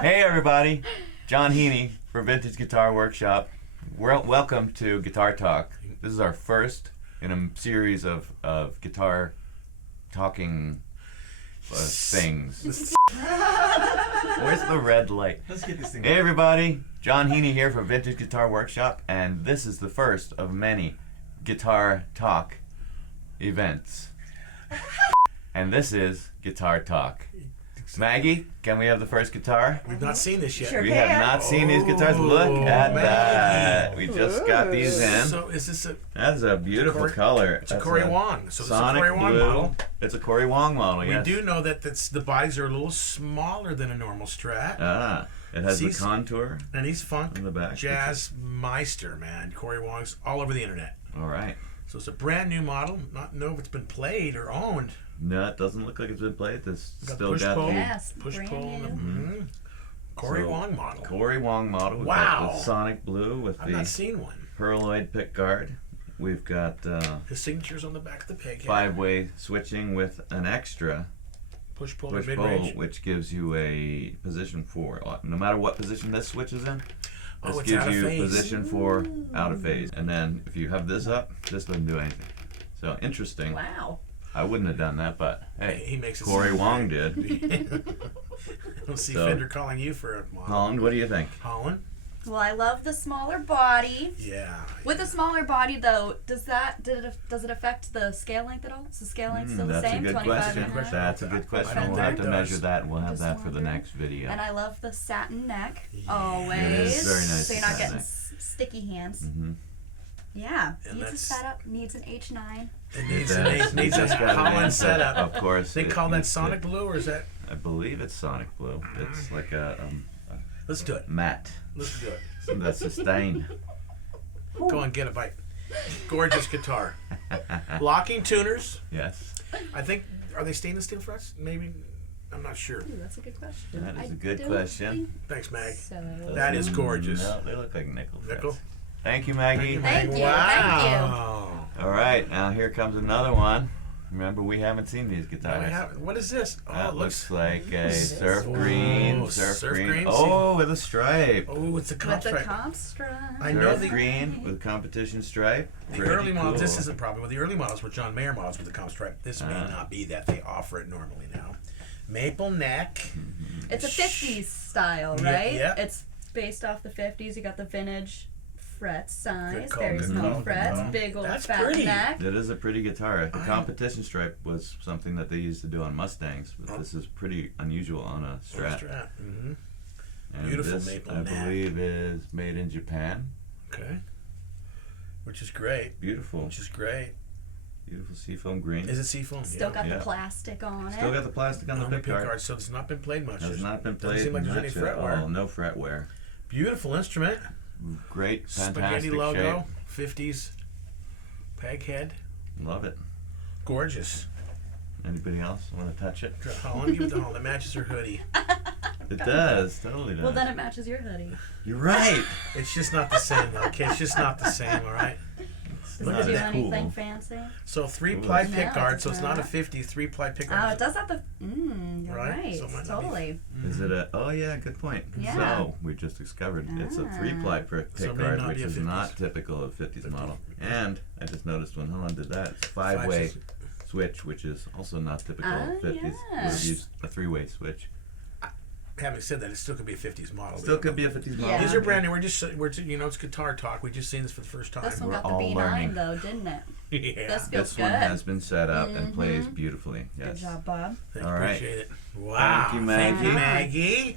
Hey everybody, John Heaney for Vintage Guitar Workshop. Welcome to Guitar Talk. This is our first in a series of guitar talking things. Where's the red light? Let's get this thing. Hey everybody, John Heaney here for Vintage Guitar Workshop, and this is the first of many Guitar Talk events. And this is Guitar Talk. Maggie, can we have the first guitar? We've not seen this yet. Sure. We have not seen these guitars. Look at that. We just got these in. So is this a? That's a beautiful color. It's a Corey Wong. So it's a Sonic Corey Wong blue. model. It's a Corey Wong model, yes. We do know that the bodies are a little smaller than a normal Strat. Ah, it has the He's- contour And he's funk on the back. jazz meister, man. Corey Wong's all over the internet. All right. So it's a brand new model. Not know if it's been played or owned. No, it doesn't look like it's been played. It's Got still push got pull. the Yes, Push brand pull. new. Corey So, Wong model. Corey Wong model. We've Wow. got the Sonic blue with I've the not seen one. Pearloid pick guard. We've got His signature's on the back of the peg head. five-way switching with an extra Push pull push mid pull, range. which gives you a position for no matter what position this switch is in. This Oh, it's gives out of you phase. position for out of phase, and then if you have this up, this doesn't do anything. So interesting. Wow. I wouldn't have done that, but hey, He makes it Corey sound Wong great. did. I don't see So- Fender calling you for a model. Holland, what do you think? Holland? Well, I love the smaller body. Yeah. With the smaller body, though, does it affect the scale length at all? Is the scale length still the That's a same? good 25 question. and a half? That's a good question. don't We'll think have it to does. measure that, and we'll have Just that for the wondering. next video. And I love the satin neck. Yeah. Always. It is very nice, So you're the not satin getting neck. sticky hands. Mm-hmm. Yeah. And Needs a that's- setup. Needs an H9. It needs, It it does. needs a It's got an Holland answer. setup. Of course. They it call that needs Sonic it. Blue, or is that? I believe it's Sonic Blue. It's like a Let's do it. matte. Let's do it. That's a stain. Go on, get a bite. Gorgeous guitar. Locking tuners. Yes. I think, are they stainless steel frets? Maybe. I'm not sure. Ooh, that's a good question. That is I a good don't question. think Thanks, Mag. So. That is gorgeous. No, they look like nickel. Nickel? frets. Thank you, Maggie. Thank you, Wow. All right, now here comes another one. Remember, we haven't seen these Now guitars. we have, what is this? Oh, That it looks looks. like a This surf one. green. Oh, Surf surf green. green, Oh, with a stripe. Oh, it's a With comp the stripe. comp stripe. I know Surf the- green with competition stripe. The Pretty early models, this cool. isn't probably, well, the early models were John Mayer models with the comp stripe. This may not be that. They offer it normally now. Maple neck. It's a 50s style, Yeah, right? yeah. It's based off the 50s. You got the vintage fret size, call, very good small call, frets, good call. big old That's fat pretty. neck. It is a pretty guitar. The competition stripe was something that they used to do on Mustangs, but this is pretty unusual on a Strat. Mm-hmm. And Beautiful this, maple I neck. believe, is made in Japan. Okay. Which is great. Beautiful, Which is great. beautiful seafoam green. Is it seafoam? Still got Yeah. the plastic on Still it. got the plastic on the pick guard. So it's not been played much. Has not been Doesn't played seem like there's much any at fret wear. all. No fret wear. Beautiful instrument. Great, Spaghetti fantastic logo. 50s. Peg head. shape. Love it. Gorgeous. Anybody else want to touch it? Holland, give it to Holland. That matches her hoodie. It does. Totally does. Well, then it matches your hoodie. You're right. It's just not the same, though. Okay, it's just not the same. All right. Does not it do as anything cool. fancy? So 3-ply Ooh. pick No, guard. it's So it's not a not. 50. 3-ply pick Oh, guard. it does have the. You're Right, right. so it might not be- Totally. Is it a? Oh yeah, good point. Yeah. So we just discovered it's a 3-ply pick So it may guard, not which be a is 50s. not typical of 50s model. And I just noticed when Helen did that, it's a 5-way Five, switch, which is also not typical Ah, of 50s. yeah. We've used a 3-way switch. Having said that, it still could be a 50s model. Still could be a 50s model. Yeah. These are brand new. It's guitar talk. We just seen this for the first time. This one We're got the all B9 learning. though, didn't it? Yeah. This feels This good. one has been set up and plays beautifully. Good Yes. job, Bob. Thank All you, right. appreciate it. Wow. Thank you, Thank you, Maggie. Maggie.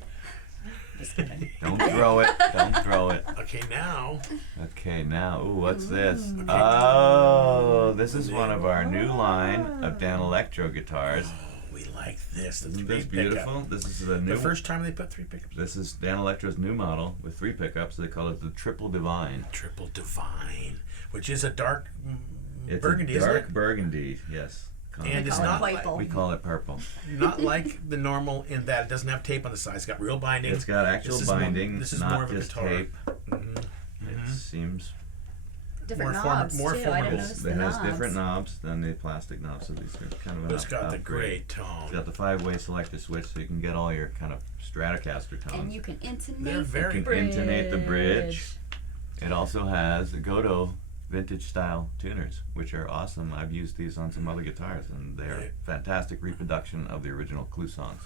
Just kidding. Don't throw it. Don't throw it. Okay, now. Okay, now, ooh, what's this? Oh, this is one of our new line of Dan Electro guitars. Oh, we like this. The Isn't 3 this pickup. beautiful? This is the new. The first time they put 3 pickups. This is Dan Electro's new model with 3 pickups. They call it the Triple Divine. Triple Divine, which is a dark It's burgundy, a dark isn't burgundy, yes. And it's Call it not purple. We call it purple. it? Not like the normal in that it doesn't have tape on the side. It's got real binding. It's got actual This is more- binding, this is more not of a just guitar. tape. It seems different More knobs more too. I didn't formidable. notice It the has knobs. different knobs than the plastic knobs, so these are kind of an But it's got the upgrade. great It's tone. got the 5-way selector switch, so you can get all your kind of Stratocaster tones. And you can intonate They're very- You the can bridge. intonate the bridge. It also has the Godo vintage style tuners, which are awesome. I've used these on some other guitars, and they're Right. fantastic reproduction of the original Clue songs.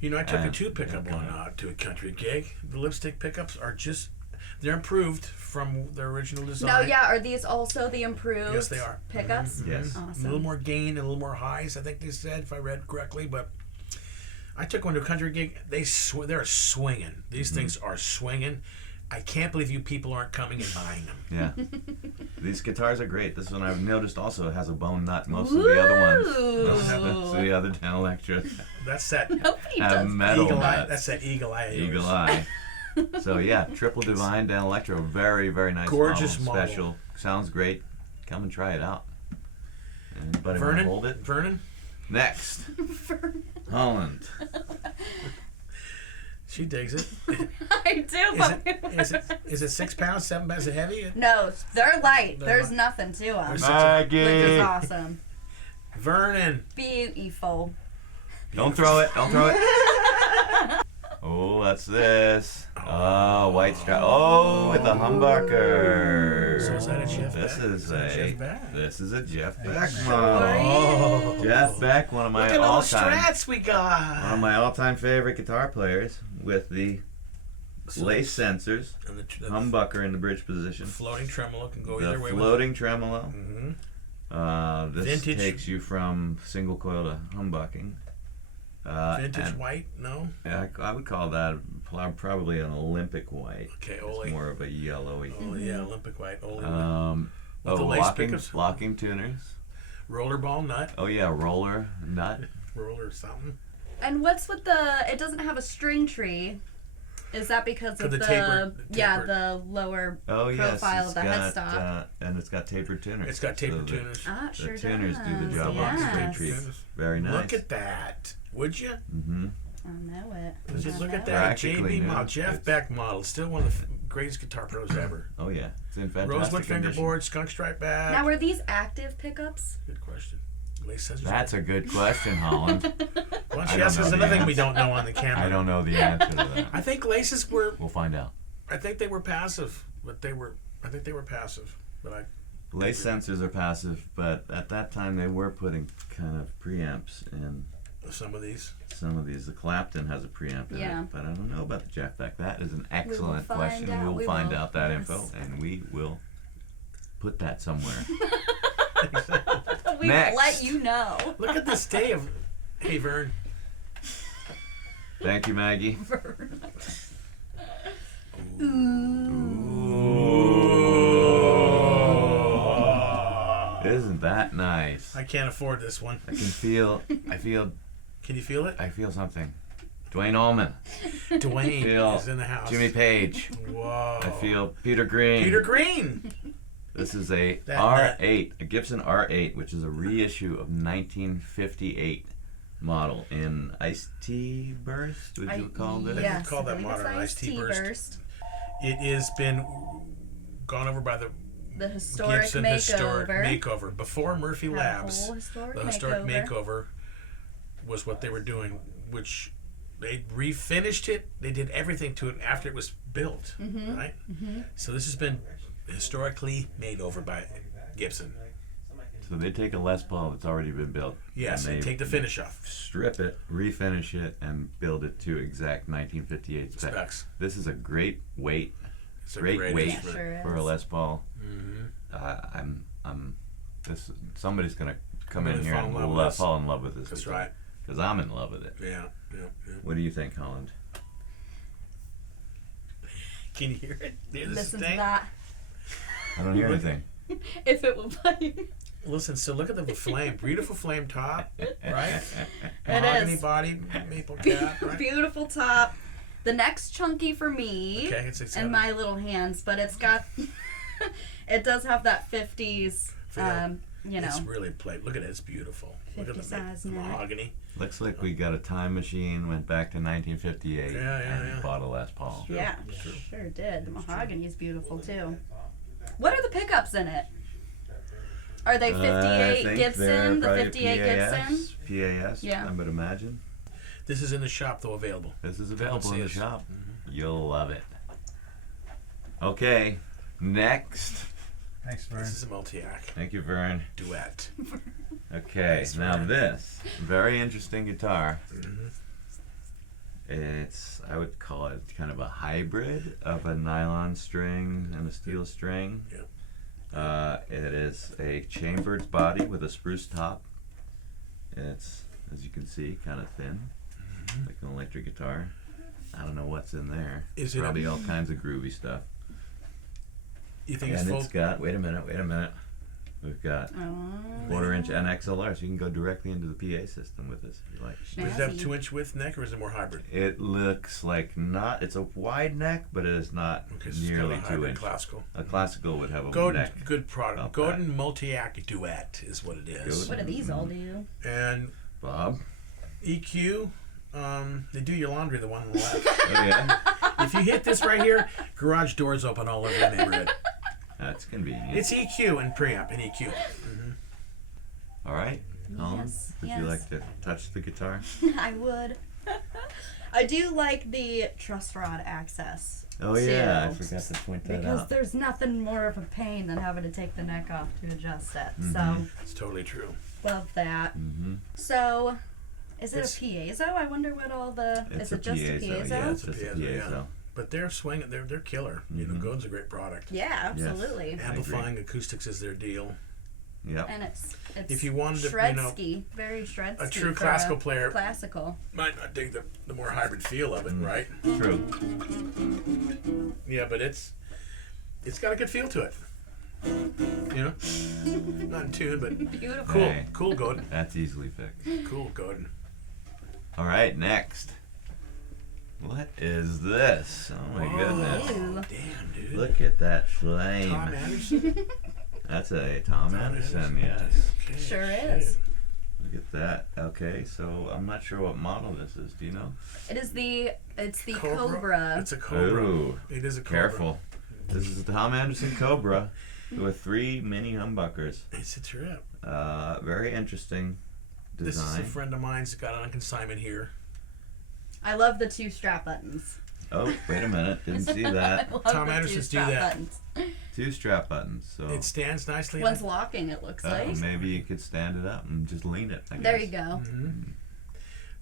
You know, I took a And- 2 pickup yeah, go one ahead. out to a country gig. The lipstick pickups are just, they're improved from their original design. No, yeah. Are these also the improved? Yes, they are. Pickups. Yes. A Awesome. little more gain and a little more highs, I think they said, if I read correctly. But I took one to a country gig. They're swinging. These things are swinging. I can't believe you people aren't coming and buying them. Yeah. These guitars are great. This one I've noticed also has a bone nut. Most of the other ones, most of the other Dan Electro That's that Nobody have does. metal eagle eye. nuts. That's that eagle eye. of yours. Eagle Eye. So yeah, Triple Divine Dan Electro, very very nice, Gorgeous model, model. special, sounds great. Come and try it out. Anybody want to Vernon. hold it? Vernon. Next, Holland. She digs it. I do. Is it 6 pounds, 7 pounds? Is it heavy? No, they're light. They're There's light. nothing to them. There's Which Maggie, is awesome. Vernon. Beautiful. don't throw it. Don't throw it. Oh, what's this? Oh, white strap. Oh, with a humbucker. So is that a Jeff This Beck? is Is that a Jeff Beck? this is a Jeff Beck Oh, model. yeah. Jeff Beck, one of Look my at all the all-time strats we got. one of my all-time favorite guitar players with the lace sensors, And the humbucker in the bridge position, floating tremolo can go the either way. floating tremolo. Mm-hmm. This Vintage. takes you from single coil to humbucking. Vintage and white? No. I would call that probably an Olympic white. Okay, It's Ole. more of a yellowy. Oh yeah, Olympic white. Ole. Oh, the lace locking, pickups? locking tuners. Rollerball nut. Oh yeah, roller nut. Roller something. And what's with the? It doesn't have a string tree. Is that because For of the the, taper- yeah, tapered. the lower Oh yes, profile it's of the got, headstock? and it's got tapered tuners. It's got tapered So the- tuners. Ah, it the sure tuners does. do the job on the string Yes. tree. Very nice. Look at that. Would you? Mm-hmm. I know it. Would you I look know at it. that Practically JB model, new. Jeff It's- Beck model. Still one of the greatest guitar pros ever. Oh yeah, it's in fantastic Rosewood condition. fingerboard, skunk stripe back. Now, are these active pickups? Good question. Lace scissors. That's a good question, Holland. Why don't I you don't ask know us the another thing we answer. don't know on the camera? I don't know the answer to that. I think laces were. We'll find out. I think they were passive, but they were. I think they were passive, but I. Lace sensors are passive, but at that time they were putting kind of preamps in Some of these. some of these. The Clapton has a preamp in Yeah. it, but I don't know about the Jeff Beck. That is an excellent find question. out. We will We find will. out that Yes. info, and we will put that somewhere. We Next. let you know. Look at this day of. Hey Vern. Thank you, Maggie. Isn't that nice? I can't afford this one. I can feel. Can you feel it? I feel something. Dwayne Allman. Dwayne Feel is in the house. Jimmy Page. Whoa. I feel Peter Green. Peter Green. This is a That R8, a Gibson R8, which is a reissue of 1958 model in Iced Tea Burst. Would you call this? Yes, Call I that believe it's modern iced iced tea tea burst. It has been gone over by the The historic Gibson makeover. Historic Makeover. Before Murphy That Labs, whole historic the historic makeover was what they were doing, which they refinished it. They did everything to it after it was built, right? So this has been historically made over by Gibson. So they take a Les Paul that's already been built. Yes, and and take the finish off. strip it, refinish it, and build it to exact 1958 spec. Specs. This is a great weight, It's a great weight Yeah, sure for a is. Les Paul. Mm-hmm. Somebody's gonna come Really in here fall and in love will with this. fall in love with this. That's right. Because I'm in love with it. Yeah, yeah, yeah. What do you think, Holland? Can you hear it? Hear this Listen to thing? that. I don't hear anything. If it will play. Listen, so look at the flame. Beautiful flame top, right? It Mahogany is. body, maple cap, right? Beautiful top. The neck's chunky for me Okay, it's and my little hands, but it's got. It does have that 50s. Feel. You know. It's really played. Look at it. It's beautiful. Look at 50 the size neck. mahogany. Looks like we got a time machine, went back to 1958, Yeah, and yeah. bought a Les Paul. Yeah, It's true. sure did. The mahogany is beautiful too. What are the pickups in it? Are they I 58 think Gibson? they're The probably 58 Gibson? PAS, Yeah. I would imagine. This is in the shop though, available. This is available in the see us. shop. You'll love it. Okay, next. Thanks, Vern. This is a Multiac Thank you, Vern. duet. Okay, Thanks, now Vern. this very interesting guitar. Mhm. It's, I would call it kind of a hybrid of a nylon string and a steel string. Yep. It is a chambered body with a spruce top. It's, as you can see, kind of thin, like an electric guitar. I don't know what's in there. Is it a- Probably all kinds of groovy stuff. You think And it's full? it's got, wait a minute. We've got Oh. 1/4-inch NXLR, so you can go directly into the PA system with this if you like. Does it have Snazzy. 2-inch width neck or is it more hybrid? It looks like not, it's a wide neck, but it is not Okay, so it's kind of nearly a hybrid 2-inch. classical. A classical would have a Godin, neck. good product. About Godin Multiac duet is what it is. Godin. What do these all do? And Bob? EQ, they do your laundry, the one on the left. Oh yeah? If you hit this right here, garage doors open all over the neighborhood. That's convenient. It's EQ and preamp and EQ. All right, Colin, Yes, would yes. you like to touch the guitar? I would. I do like the truss rod access. Oh yeah, I too, forgot to point that Because out. there's nothing more of a pain than having to take the neck off to adjust it. Mm-hmm. So, It's totally true. love that. Mm-hmm. So, is it It's- a piezo? I wonder what all the. It's is a it just a piezo, piezo? yeah, it's It's a just a piezo, yeah. piezo. But they're swinging, they're killer. You know, Mhm. Godin's a great product. Yeah, absolutely. agree. Amplifying acoustics is their deal. Yep. And it's If you wanted to, you know, Shredsky, very Shredsky. a true for classical player Classical. might not dig the more hybrid feel of it, right? True. Yeah, but it's got a good feel to it. You know, not in tune, but Beautiful. cool, Hey. cool Godin, That's easily fixed. cool Godin. All right, next. What is this? Oh my goodness. Ew. Damn, dude. Look at that flame. Tom Anderson. That's a Tom Anderson, yes. Okay, Sure shit. is. Look at that. Okay, so I'm not sure what model this is. Do you know? It is the. It's the Cobra. It's a Cobra. Ooh. It is a Cobra. Careful. This is the Tom Anderson Cobra with 3 mini humbuckers. It's a trip. Very interesting This is a design. friend of mine's got it on consignment here. I love the 2 strap buttons. Oh, wait a minute. Didn't see I that. love Tom the Andersons 2 do strap that. buttons. 2 strap buttons. So It stands nicely. One's locking, it looks like. maybe you could stand it up and just lean it. I guess. There you go.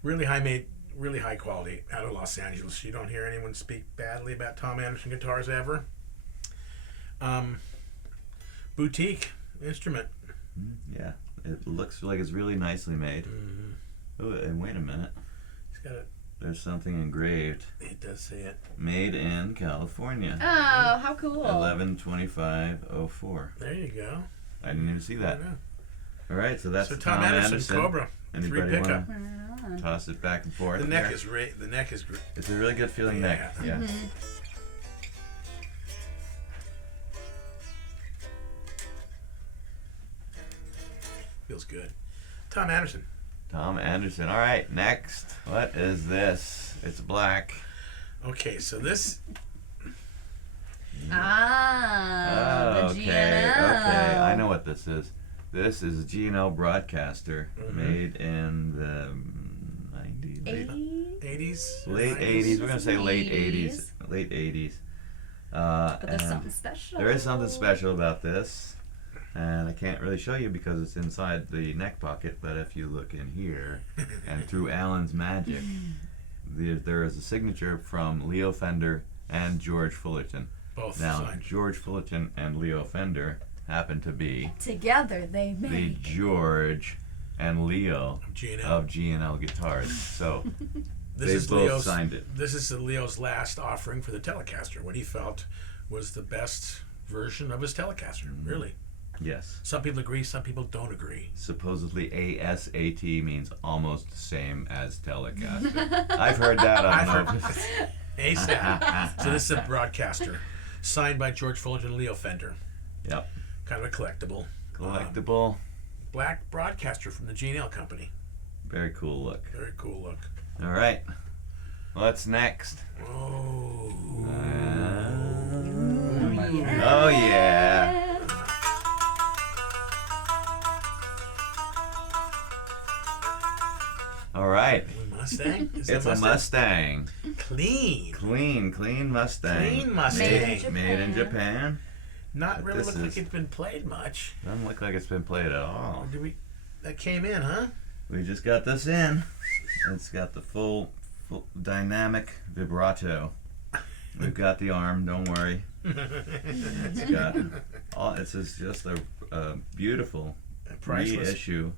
Really really high quality out of Los Angeles. You don't hear anyone speak badly about Tom Anderson guitars ever. Boutique instrument. Yeah, it looks like it's really nicely made. Oh, and wait a minute. It's got it. There's something engraved. It does say it. Made in California. Oh, how cool. 11/25/04. There you go. I didn't even see that. I know. All right, so that's So the Tom Anderson Cobra. 3 Anybody pickup. want Right on. to toss it back and forth? The neck there? is the neck is great. It's a really good feeling neck. Yeah. Yeah. Feels good. Tom Anderson. Tom Anderson. All right, next. What is this? It's black. Okay, so this Ah, the okay. GNL. Okay, I know what this is. This is a GNL broadcaster Mm-hmm. made in the 90s, 80s? late 80s. We're gonna say late 80s. Late 80s. But there's and something special. there is something special about this, and I can't really show you because it's inside the neck pocket. But if you look in here, and through Alan's magic, there is a signature from Leo Fender and George Fullerton. both Now, signed. George Fullerton and Leo Fender happen to be Together they the make. George and Leo GNL. of GNL guitars. So This they is both Leo's. signed it. This is Leo's last offering for the Telecaster. What he felt was the best version of his Telecaster. Really. Yes. Some people agree. Some people don't agree. Supposedly ASAT means almost the same as Telecaster. I've heard that. I I've don't know. heard ASAP. So this is a broadcaster, signed by George Fullerton and Leo Fender. Yep. Kind of a collectible. Collectible. Black broadcaster from the GNL company. Very cool look. Very cool look. All right. What's next? Oh. Oh yeah. All right. Mustang? Is It's it a Mustang. Clean. Clean Mustang. Clean Mustang. Made in Japan. Not But really this look like is- it's been played much. Doesn't look like it's been played at all. Or did we? That came in, huh? We just got this in. It's got the full dynamic vibrato. We've got the arm, don't worry. It's got all. This is just a beautiful Priceless. reissue,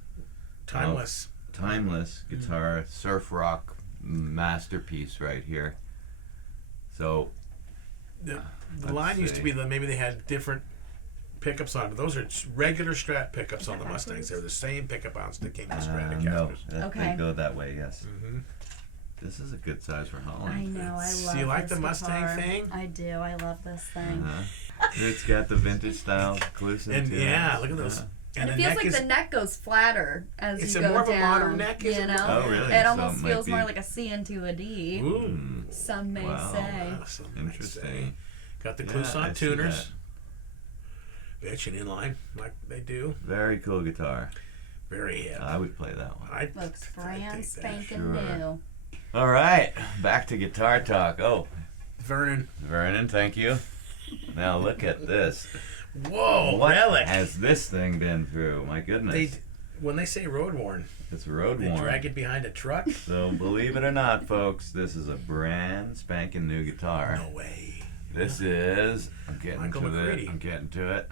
Timeless. timeless guitar, surf rock masterpiece right here. So The let's line used to see. be that maybe they had different pickups on it. Those are regular Strat pickups on the Mustangs. They're the same pickup on the King of no, Stratocasters. Okay. they go that way. Yes, Mm-hmm. this is a good size for I Holland. know. I Do love. you like this the Mustang guitar. thing? I do. I love this thing. It's got the vintage style Clusen And too. yeah, look at those. And And it the feels neck like is the neck goes flatter as It's you a go more of a down. modern neck, you isn't it? know, Oh, really? it So almost it might feels more be- like a C into a D. ooh, Some may Wow. say. awesome. Interesting. Got the Yeah, Kluson I see tuners. Bitch and inline like they do. Very cool guitar. Very hip. I would play that one. I Looks I brand think that- spanking Sure. new. All right, back to guitar talk. Oh, Vernon. Vernon, thank you. Now look at this. Whoa, What relic. has this thing been through? My goodness. They when they say road worn, It's road they worn. drag it behind a truck. So believe it or not, folks, this is a brand spanking new guitar. No way. This is. I'm getting Michael to it. McCready. I'm getting to it.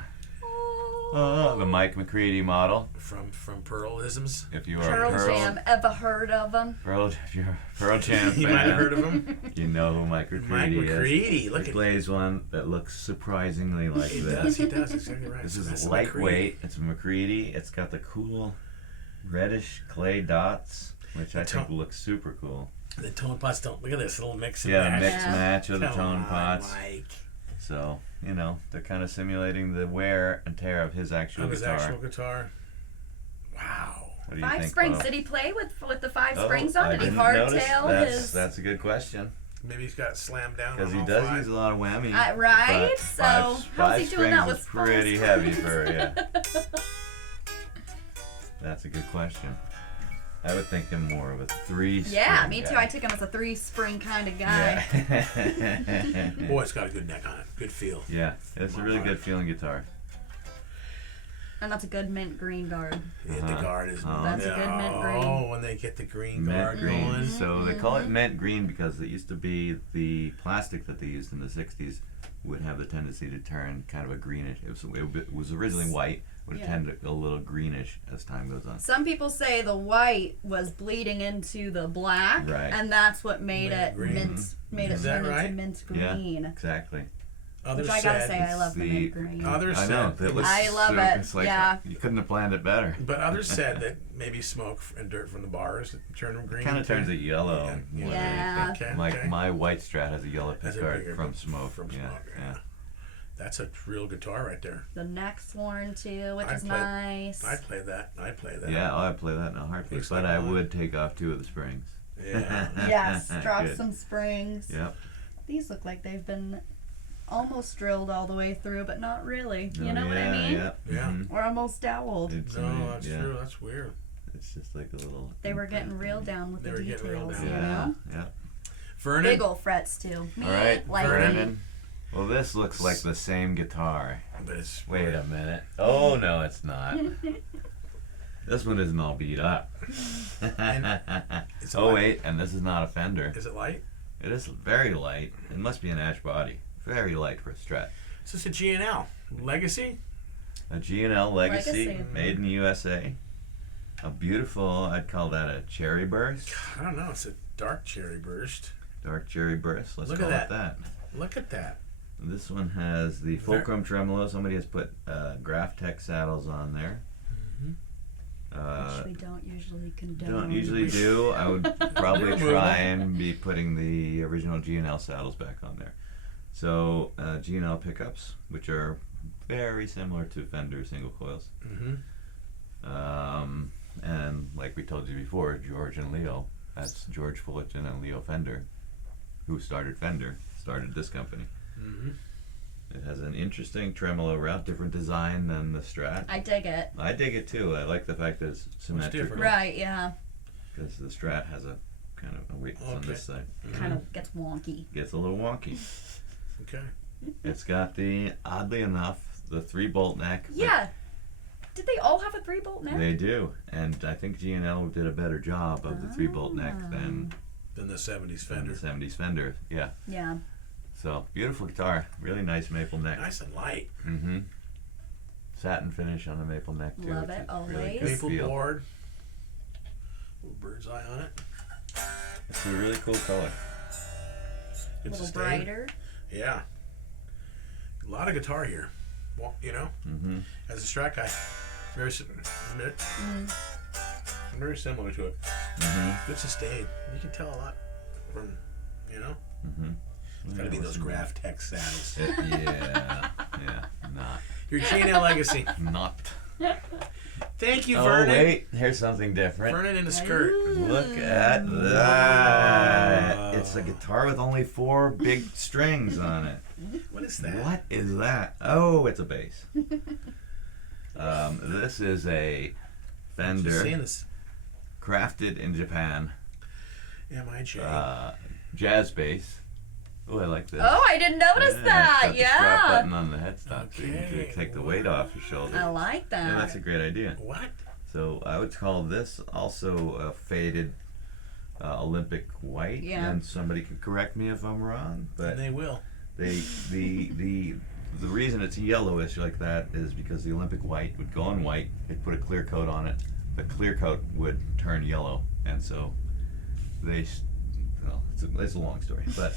Oh, the Mike McCready model. From Pearlisms. If you are Pearl a Jam. Ever heard of them? If you're a Pearl Jam fan, You might have heard of him. you know who Mike Mike McCready is. McCready. Look He at plays one that looks surprisingly like He this. does. He does. Exactly right. This So is that's a lightweight. It's a McCready. It's got the cool reddish clay dots, which I think tone- looks super cool. McCready. The tone pots don't look at this little mix and Yeah, match. mix Yeah. match of the Come tone on, pots. Mike. So, they're kind of simulating the wear and tear of his actual Of his guitar. actual guitar. Wow. What do you 5 think, springs. Bo? Did he play with the 5 Oh, springs on? I Did he didn't notice. hardtail his? That's a good question. Maybe he's got slammed down. Because on he all does five. use a lot of whammy. Right? but So five how's he doing that springs with is 5 pretty heavy springs? for you. That's a good question. I would think him more of a 3-string Yeah, me too. guy. I took him as a 3-spring kind of guy. Yeah. Boy, it's got a good neck on it. Good feel. Yeah, it's a really good feeling guitar. And that's a good mint green guard. Yeah, the guard is. That's a good mint green. Oh, when they get the green Mint guard green. going. So they call it mint green because it used to be the plastic that they used in the 60s would have the tendency to turn kind of a greenish. It was originally white, would Yeah. tend to a little greenish as time goes on. Some people say the white was bleeding into the black, Right. and that's what made Mint it green. made it Is that turn right? into mint Yeah. green. Exactly. Others Which I gotta said, say, I love the the- mint green. Others I know. said, It looks I love so, it, It's like yeah. you couldn't have planned it better. but others said that maybe smoke and dirt from the bars turn them green. Kind of too. turns it yellow. Yeah. more than Yeah. anything. Okay, Like okay. my white Strat has a yellow Has a pickguard bigger- from smoke. From yeah. smoke. Yeah. That's a real guitar right there. The neck's worn too, which I is played- nice. I'd play that. I'd play that. Yeah, I play that in a heartbeat, Looks but like I mine. would take off 2 of the springs. Yeah. Yes, drop Good. some springs. Yep. These look like they've been almost drilled all the way through, but not really. You Oh, know what I yeah, mean? Yeah. Yeah. Mhm. Or almost doweled. It's, No, that's yeah. true. That's weird. It's just like a little. They were getting real down with They the were getting real details, down. you Yeah. know? Yeah. Vernon. Big ol' frets too. Me, All right, like Vernon. Well, this looks like the same guitar. But it's Wait a minute. Oh no, it's not. This one isn't all beat up. it's a Oh light- wait, and this is not a Fender. Is it light? It is very light. It must be an ash body. Very light for a Strat. Is this a G&L Legacy? A G&L Legacy, Legacy. made in the USA. A beautiful, I'd call that a cherry burst. I don't know. It's a dark cherry burst. Dark cherry burst. Let's Look at call that. it that. Look at that. This one has the fulcrum tremolo. Somebody has put Graph Tech saddles on there. which we don't usually condone. Don't usually do. I would probably They're try movable. and be putting the original G&L saddles back on there. So G&L pickups, which are very similar to Fender single coils. Mm-hmm. And like we told you before, George and Leo. That's George Fullerton and Leo Fender, who started Fender, started this company. Mm-hmm. It has an interesting tremolo route, different design than the Strat. I dig it. I dig it too. I like the fact that it's symmetrical. different? Right, yeah. because the Strat has a kind of a weakness on this side. Kind of gets wonky. Gets a little wonky. Okay. It's got the, oddly enough, the 3-bolt neck. but Yeah. Did they all have a 3-bolt neck? They do, and I think G&L did a better job of the 3-bolt neck than Then the 70s the Fender. 70s Fender. Yeah. Yeah. So beautiful guitar, really nice maple neck. Nice and light. Mm-hmm. Satin finish on the maple neck too. Love which it, is always. Really good Maple feel. board. Little bird's eye on it. It's a really cool color. Good A little sustain. brighter. Yeah. A lot of guitar here. Well, you know, Mm-hmm. as a Strat guy, very very similar to it. Mm-hmm. Good sustain. You can tell a lot from, you know. Mm-hmm. It's got to be those Graph Tech saddles. Yeah. Yeah. Not. Your G&L legacy. Not. Thank you, Oh Vernon. wait, here's something different. Vernon in a skirt. Look at that! It's a guitar with only 4 big strings on it. What is that? What is that? Oh, it's a bass. This is a Just Fender seeing this crafted in Japan MIJ. jazz bass. Oh, I like this. Oh, I didn't notice Yeah, that. it's got the strap Yeah. button on the headstock, so you Okay, can take the weight off your shoulder. I like that. Yeah, that's a great idea. What? So I would call this also a faded Olympic white. Yeah. And somebody can correct me if I'm wrong, but And they will. the reason it's yellowish like that is because the Olympic white would go on white. They'd put a clear coat on it. The clear coat would turn yellow, and so well, it's a long story, but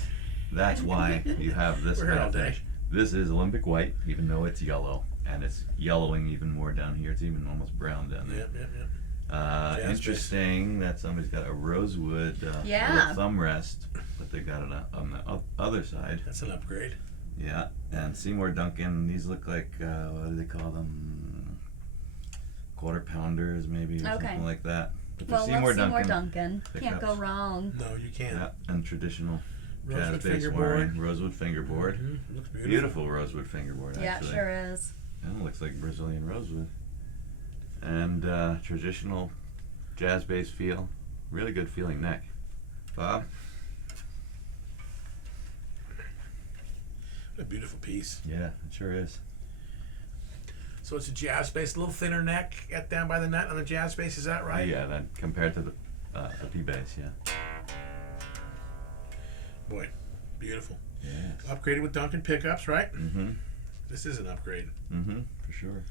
that's why you have this We're here kind all of day. finish. This is Olympic white, even though it's yellow, and it's yellowing even more down here. It's even almost brown down there. Yep. Jazz bass. Interesting that somebody's got a rosewood Yeah. little thumb rest, but they got it on the other side. That's an upgrade. Yeah, and Seymour Duncan, these look like, what do they call them? Quarter pounders, maybe, or Okay. something like that. But they're Well, Seymour Seymour Duncan. Duncan. Can't go pickups. wrong. No, you can't. Yeah, and traditional Rosewood jazz bass fingerboard. wiring, rosewood fingerboard. Mm-hmm. Looks beautiful. Beautiful rosewood fingerboard, Yeah, it actually. sure is. And it looks like Brazilian rosewood. And traditional jazz bass feel. Really good feeling neck. Bob? What a beautiful piece. Yeah, it sure is. So it's a jazz bass, a little thinner neck at down by the nut on the jazz bass. Is that right? Yeah, that compared to the P bass, yeah. Boy, beautiful. Yes. Upgraded with Duncan pickups, right? Mm-hmm. This is an upgrade. Mm-hmm. For sure.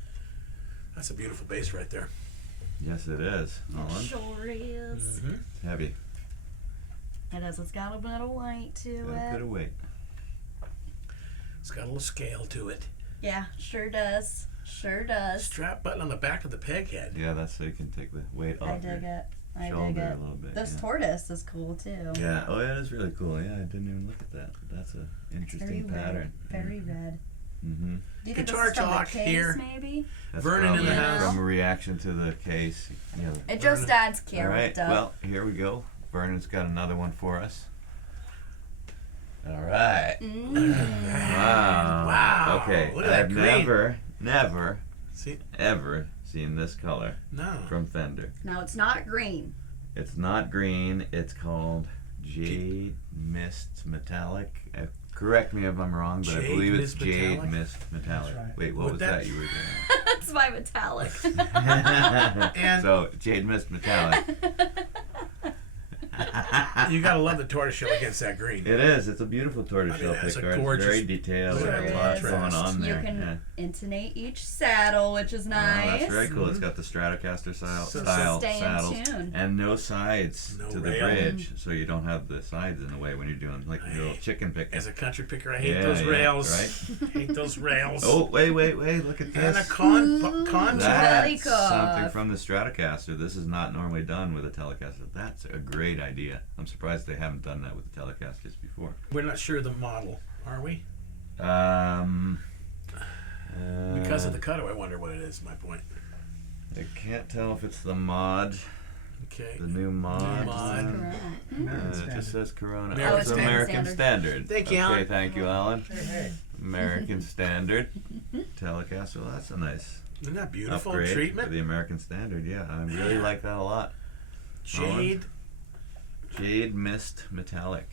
That's a beautiful bass right there. Yes, it is. Alan? Sure is. Mm-hmm. It's heavy. It is. It's got a bit of weight to Got a bit it. of weight. It's got a little scale to it. Yeah, sure does. Sure does. Strap button on the back of the peg head. Yeah, that's so you can take the weight off I dig your it. I dig shoulder it. a little bit. This yeah. tortoise is cool too. Yeah. Oh, yeah, that's really cool. Yeah, I didn't even look at that. That's a Very interesting red. pattern. Very red. Mm-hmm. Do you think Guitar this is from talk the case, here. maybe? That's Vernon in probably the house. from a reaction to the case. Yeah. It just Vernon. adds All right. character. Well, here we go. Vernon's got another one for us. All right. Wow. Wow. Okay. Look at that I've green. never, See? ever seen this color No. from Fender. No, it's not green. It's not green. It's called Jade Mist Metallic. Correct me if I'm wrong, but I Jade believe it's Mist Jade Metallic? Mist Metallic. right. Wait, what Would was that- that you were doing? That's my metallic. And- So Jade Mist Metallic. You gotta love the tortoiseshell against that green. It is. It's a beautiful tortoiseshell that's a picker. It's gorgeous- very detailed. Sure There's a lot is. going on You there. can Yeah. intonate each saddle, which is Oh, nice. that's very cool. It's got the Stratocaster style, So stay in saddles tune. and no sides No to the rail. bridge, so you don't have the sides in the way when you're doing like your little chicken picking. As a country picker, I hate Yeah, those yeah, rails. right? Hate those rails. Oh, wait! Look at And this. a con. That- That's Telecaster. something from the Stratocaster. This is not normally done with a Telecaster. That's a great idea. I'm surprised they haven't done that with the Telecasters before. We're not sure of the model, are we? Because of the cutaway, I wonder what it is. My point. I can't tell if it's the mod, Okay. the new mod. mod. It just says Corona. American Oh, it's Standard. American Standard. Thank you, Okay, Alan. thank you, Alan. Hey. American Standard Telecaster. Well, that's a nice Isn't that beautiful upgrade for treatment? the American Standard. Yeah, I really like that a lot. Jade. Jade Mist Metallic.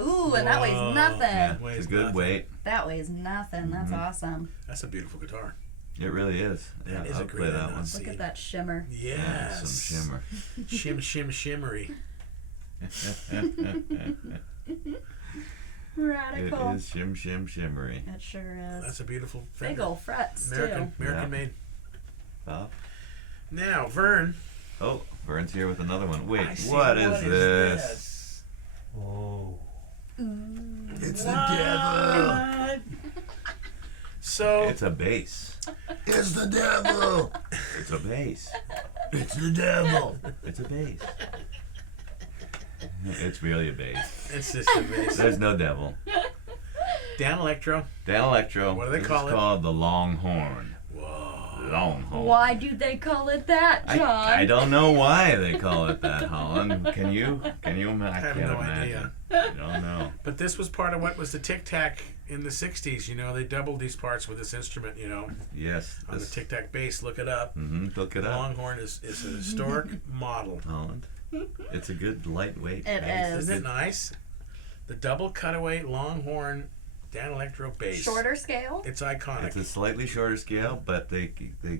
Ooh, and that weighs Whoa. nothing. Yeah, weighs it's a good nothing. weight. That weighs nothing. That's awesome. That's a beautiful guitar. It really is. Yeah, That is I'll a play great that one. announce. Look at that shimmer. Yes. Some shimmer. Shimmery. Radical. It is shimmery. It sure is. That's a beautiful Big Fender. old frets American Yeah. made. Bob? Now, Vern. Oh, Vern's here with another one. Wait, I see. what is What is this? Oh. It's the devil. So, It's a bass. It's the devil. It's a bass. It's the devil. It's a bass. It's really a bass. it's just a bass. There's no devil. Dan Electro. Dan Electro. What do they this call is it? called the Longhorn. Whoa. Longhorn. Why do they call it that, John? I don't know why they call it that, Holland. Can you? I have can't no imagine. I don't know. But this was part of what was the Tic Tac in the 60s. You know, they doubled these parts with this instrument, you know, Yes. on the Tic Tac bass. Look it up. Look it up. Longhorn is a historic model. Holland. It's a good lightweight It bass. is. Isn't it nice? The double cutaway Longhorn Dan Electro bass. Shorter scale? It's iconic. It's a slightly shorter scale, but they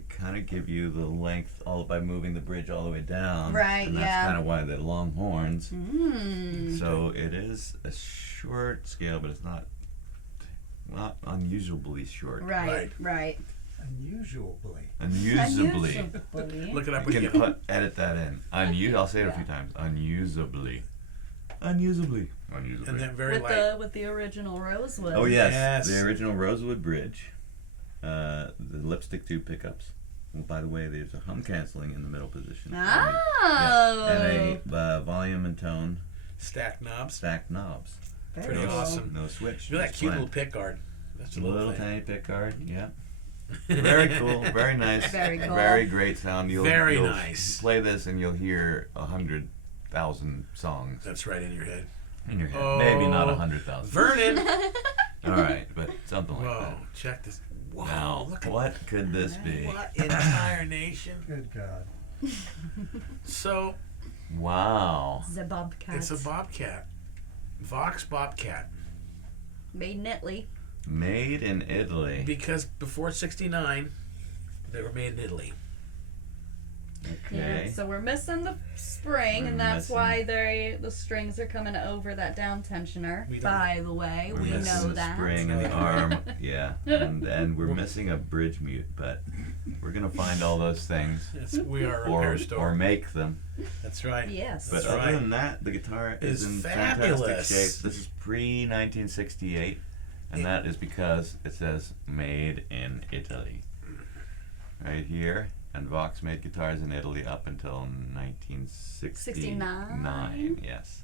kind of give you the length all by moving the bridge all the way down. Right, And that's yeah. kind of why they're long horns. Mmm. So it is a short scale, but it's not unusually short. Right. Unusually. Unusably. Look it up We when you can get edit that in. I'll say it a few times. Unusably. Unusably. And then very With light. with the original rosewood. Oh yes, Yes. the original Rosewood Bridge, the lipstick tube pickups. Well, by the way, there's a hum canceling in the middle position. Oh. And a volume and tone Stack knobs. stacked knobs. Very Pretty cool. awesome. No switch. Look at that just cute blend. little pick guard. That's a Little little thing. tiny pick guard. Yeah. Very cool. Very nice. Very cool. Very great sound. Very you'll nice. Play this and you'll hear 100,000 songs That's right in your head. in your head. Oh. Maybe not 100,000. Vernon. All right, but something like Whoa, that. check this. Whoa, Now, look at what could this be? what entire nation. Good God. So, Wow. The Bobcat. it's a Bobcat. Vox Bobcat. Made in Italy. Made in Italy. Because before 69, they were made in Italy. Okay. Yeah, so we're missing the spring, We're and that's missing- why the strings are coming over that down tensioner. We don't- By the way, We're we missing know the that. spring and the arm. Yeah. And we're missing a bridge mute, but we're going to find all those things We are a repair or store. make them. That's right. Yes. But That's other right. than that, the guitar is Is in fabulous. fantastic shape. This is pre 1968, and that is because it says made in Italy. Right here. And Vox made guitars in Italy up until 1969. 69? Yes.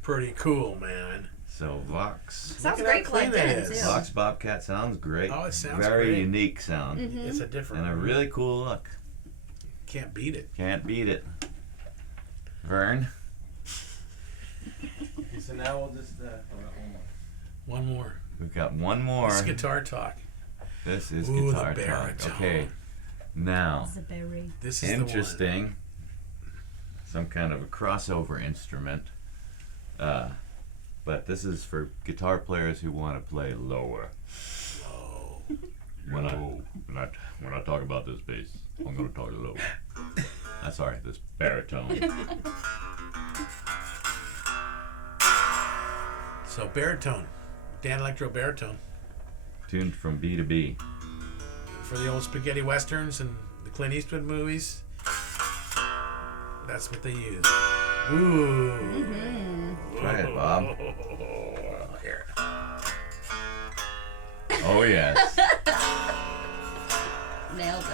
Pretty cool, man. So Vox. Sounds Look at great how clean plugged that in, is. too. Vox Bobcat sounds great. Oh, it sounds very great. unique sound. Mhm. It's a different. And a really cool look. Can't beat it. Can't beat it. Vern. So now we'll just. One more. We've got one more. It's guitar talk. This is Ooh, the guitar talk. baritone. Okay. Now, It's a berry. This is interesting. Some kind of a crossover instrument. But this is for guitar players who want to play lower. the one. When I talk about this bass, I'm going to talk low. Sorry, this baritone. So baritone, Dan Electro baritone Tuned from B to B. for the old spaghetti westerns and the Clint Eastwood movies. That's what they use. Ooh. Try it, Bob. Here. Oh, yes. Nailed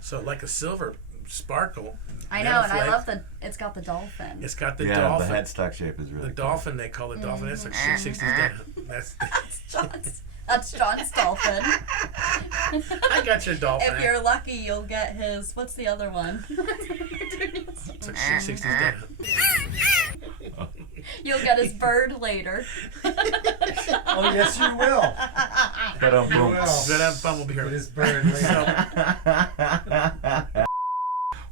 So like a silver sparkle. I know, never and I flake. love it's got the dolphin. It's got the Yeah, dolphin. the headstock shape is really The cool. dolphin, they call it dolphin. It's like 60s. That's. That's John's dolphin. I got your dolphin. If you're lucky, you'll get his. What's the other one? It's like 60s. You'll get his bird later. Oh, yes, you will. But Well. So that bumble be With here. his bird later.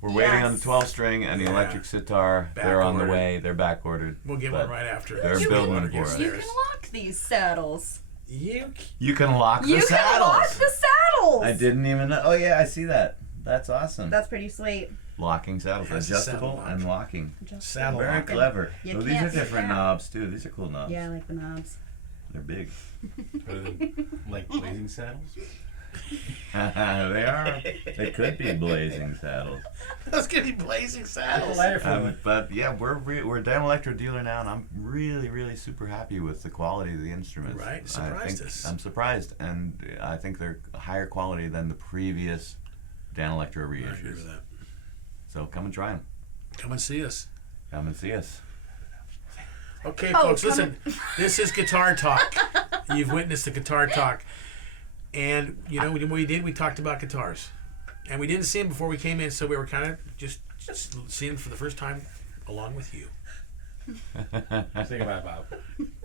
We're waiting on the Yes. 12 string and the Yeah. electric sitar. Back They're on the ordered. way. They're back ordered. We'll get But one right after. they're You building can- it for us. You can lock these saddles. You You can lock the You saddles. can lock the saddles. I didn't even know. Oh yeah, I see that. That's awesome. That's pretty sweet. Locking saddles, That's a adjustable saddle and lock. locking. Saddle Very lock. clever. You Oh, these are can't sit different down. knobs too. These are cool knobs. Yeah, I like the knobs. They're big. What are they, like blazing saddles? They are. They could be blazing saddles. Those could be blazing saddles. But yeah, we're a Dan Electro dealer now, and I'm really super happy with the quality of the instruments. Right, I surprised think us. I'm surprised, and I think they're higher quality than the previous Dan Electro I agree reissues. with that. So come and try them. Come and see us. Come and see us. Okay, Oh, folks, come listen. This is Guitar Talk. You've witnessed the Guitar Talk. And, you know, what we did, we talked about guitars. And we didn't see them before we came in, so we were kind of just seeing them for the first time along with you. Say goodbye, Bob.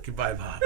Goodbye, Bob.